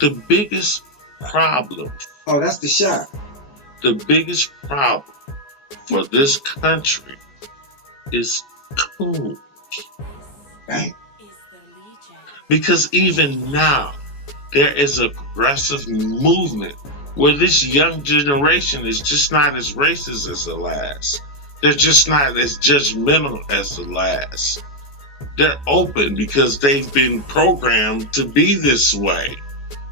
The biggest problem, Oh, that's the shot. the biggest problem for this country is coons. Dang. Because even now, there is a progressive movement where this young generation is just not as racist as the last. They're just not as judgmental as the last. They're open because they've been programmed to be this way.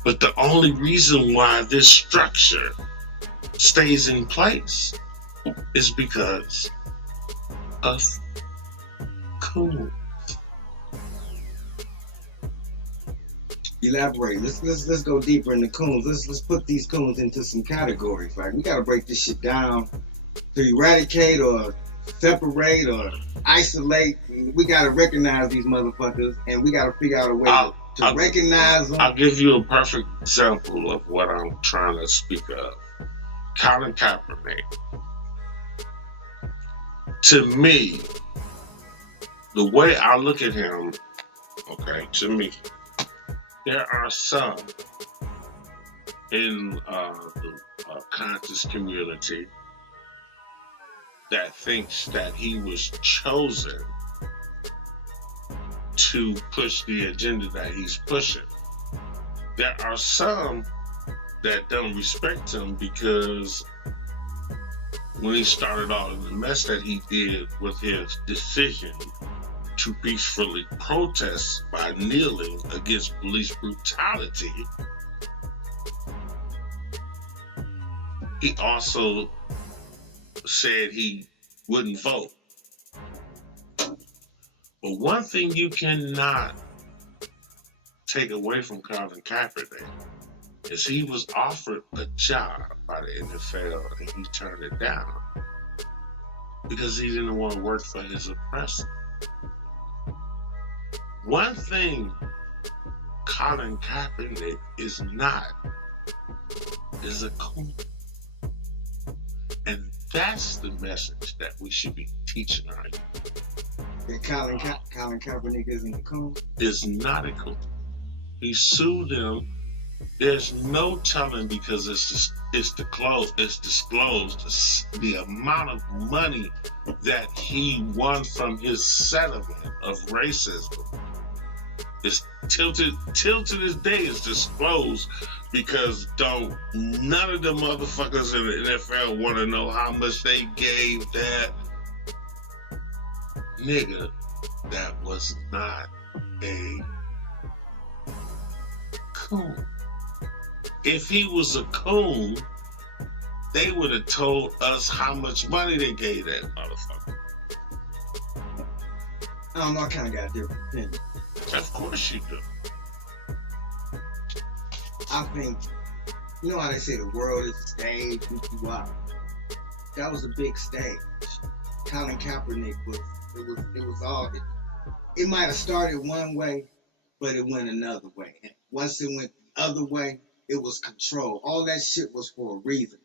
But the only reason why this structure stays in place is because of coons. Elaborate. Let's go deeper into coons. Let's put these coons into some categories. Like we gotta break this shit down to eradicate or separate or isolate. We gotta recognize these motherfuckers, and we gotta figure out a way to recognize them. I'll give you a perfect example of what I'm trying to speak of. Colin Kaepernick. To me, the way I look at him, okay, to me, there are some in the conscious community that thinks that he was chosen to push the agenda that he's pushing. There are some that don't respect him because when he started all of the mess that he did with his decision to peacefully protest by kneeling against police brutality, he also said he wouldn't vote. But one thing you cannot take away from Colin Kaepernick is he was offered a job by the NFL and he turned it down because he didn't want to work for his oppressor. One thing Colin Kaepernick is not is a coon. And that's the message that we should be teaching our youth. And Colin Kaepernick isn't a coon. Is not a coon. He sued him. There's no telling because it's disclosed the amount of money that he won from his settlement of racism. It's till to this day is disclosed because none of the motherfuckers in the NFL want to know how much they gave that nigga that was not a coon. If he was a coon, they would have told us how much money they gave that motherfucker. I don't know, I kind of got a different opinion. Of course you do. I think, you know how they say the world is a stage, that was a big stage. Colin Kaepernick it might have started one way, but it went another way. And once it went the other way, it was control. All that shit was for a reason.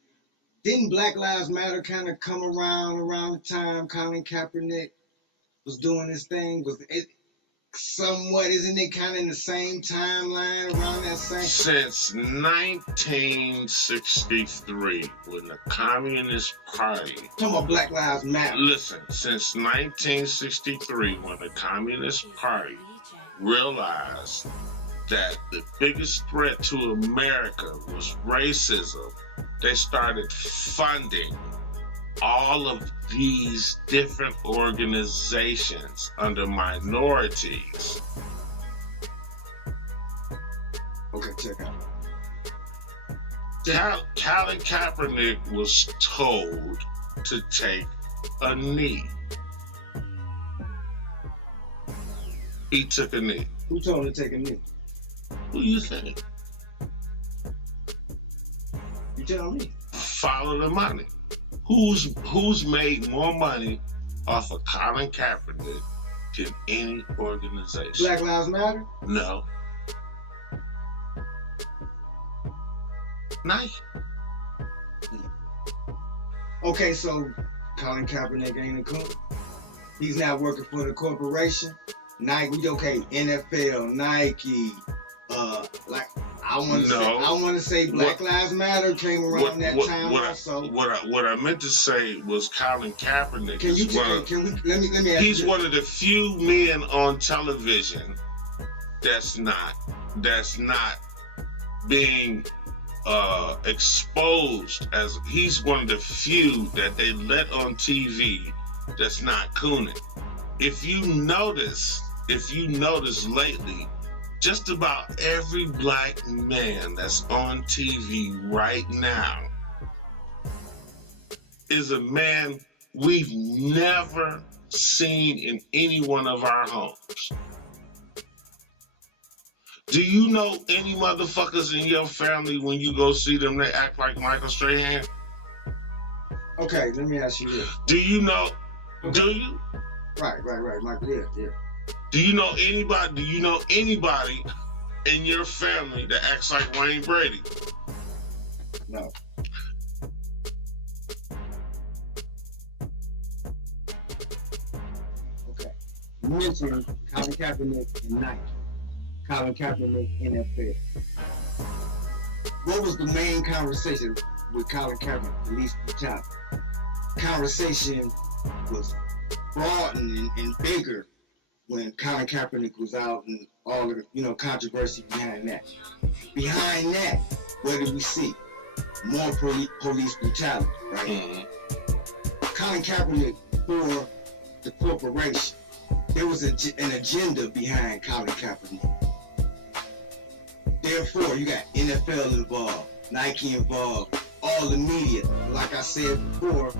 Didn't Black Lives Matter kind of come around the time Colin Kaepernick was doing his thing? Was it somewhat, isn't it kind of in the same timeline around that same? Since 1963, when the Communist Party... Talking about Black Lives Matter. Listen, since 1963, when the Communist Party realized that the biggest threat to America was racism, they started funding all of these different organizations under minorities. Okay, check out. Colin Kaepernick was told to take a knee. He took a knee. Who told him to take a knee? Who you think? You tell me. Follow the money. Who's made more money off of Colin Kaepernick than any organization? Black Lives Matter? No. Nike. Okay, so Colin Kaepernick ain't a coon. He's not working for the corporation. Nike, okay, NFL, Nike, like I want to say Black Lives Matter came around that time also. What I meant to say was Colin Kaepernick. Let me ask he's you one of the few men on television that's not being exposed, as he's one of the few that they let on TV that's not cooning. If you notice lately, just about every black man that's on TV right now is a man we've never seen in any one of our homes. Do you know any motherfuckers in your family when you go see them, they act like Michael Strahan? Okay, let me ask you this. Do you know? Okay. Do you? Right, Michael. Yeah. Do you know anybody in your family that acts like Wayne Brady? No. Okay. You mentioned Colin Kaepernick and Nike. Colin Kaepernick, NFL. What was the main conversation with Colin Kaepernick, police brutality? Conversation was broadened and bigger when Colin Kaepernick was out and all of the controversy behind that. Behind that, what did we see? More police brutality, right? Mm-hmm. Colin Kaepernick for the corporation. There was an agenda behind Colin Kaepernick. Therefore, you got NFL involved, Nike involved, all the media. Like I said before,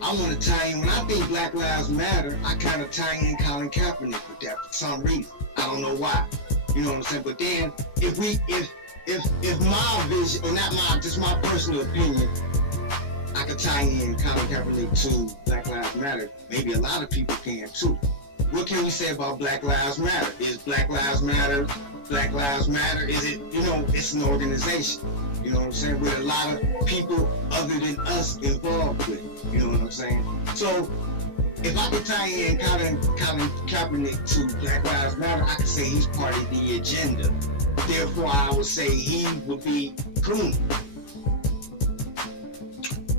I want to tie in. When I think Black Lives Matter, I kind of tie in Colin Kaepernick with that for some reason. I don't know why. You know what I'm saying? But then, if my vision, or not mine, just my personal opinion, I could tie in Colin Kaepernick to Black Lives Matter. Maybe a lot of people can too. What can we say about Black Lives Matter? Is Black Lives Matter? Black Lives Matter? Is it, it's an organization. You know what I'm saying? With a lot of people other than us involved with it. You know what I'm saying? So, if I could tie in Colin Kaepernick to Black Lives Matter, I could say he's part of the agenda. Therefore, I would say he would be Coons.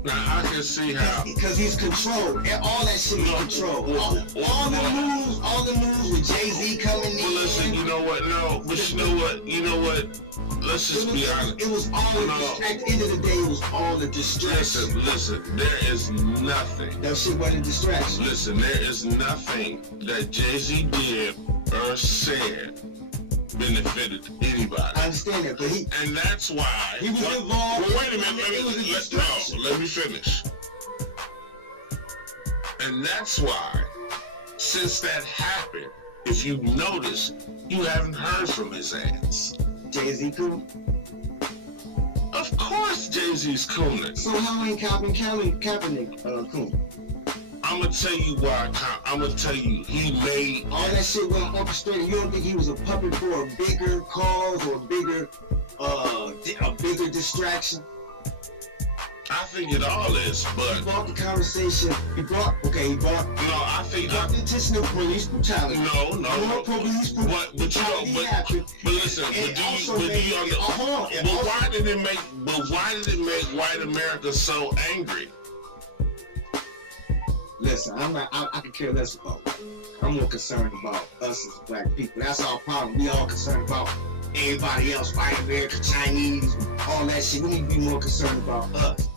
Now, I can see how. Because he's controlled. All that shit is controlled. All the moves with Jay-Z coming in. Well, listen, you know what? No, but you know what? Let's just be honest. It was all, at the end of the day, it was all a distraction. Listen, there is nothing. That shit wasn't a distraction. Listen, there is nothing that Jay-Z did or said benefited anybody. I understand that, but and that's why he was involved. Well, wait a minute. Let me finish. And that's why, since that happened, if you notice, you haven't heard from his ass. Jay-Z cool? Of course, Jay-Z's cooning. So how ain't Kaepernick cool? I'm gonna tell you why. I'm gonna tell you, he made all that shit went orchestrated. You don't think he was a puppet for a bigger cause or a bigger distraction? I think it all is, but he brought the conversation. He brought. No, I think he brought the attention of police brutality. No. Police brutality. But listen. But why did it make white America so angry? Listen, I could care less about that. I'm more concerned about us as black people. That's our problem. We all concerned about everybody else, white America, Chinese, all that shit. We need to be more concerned about us.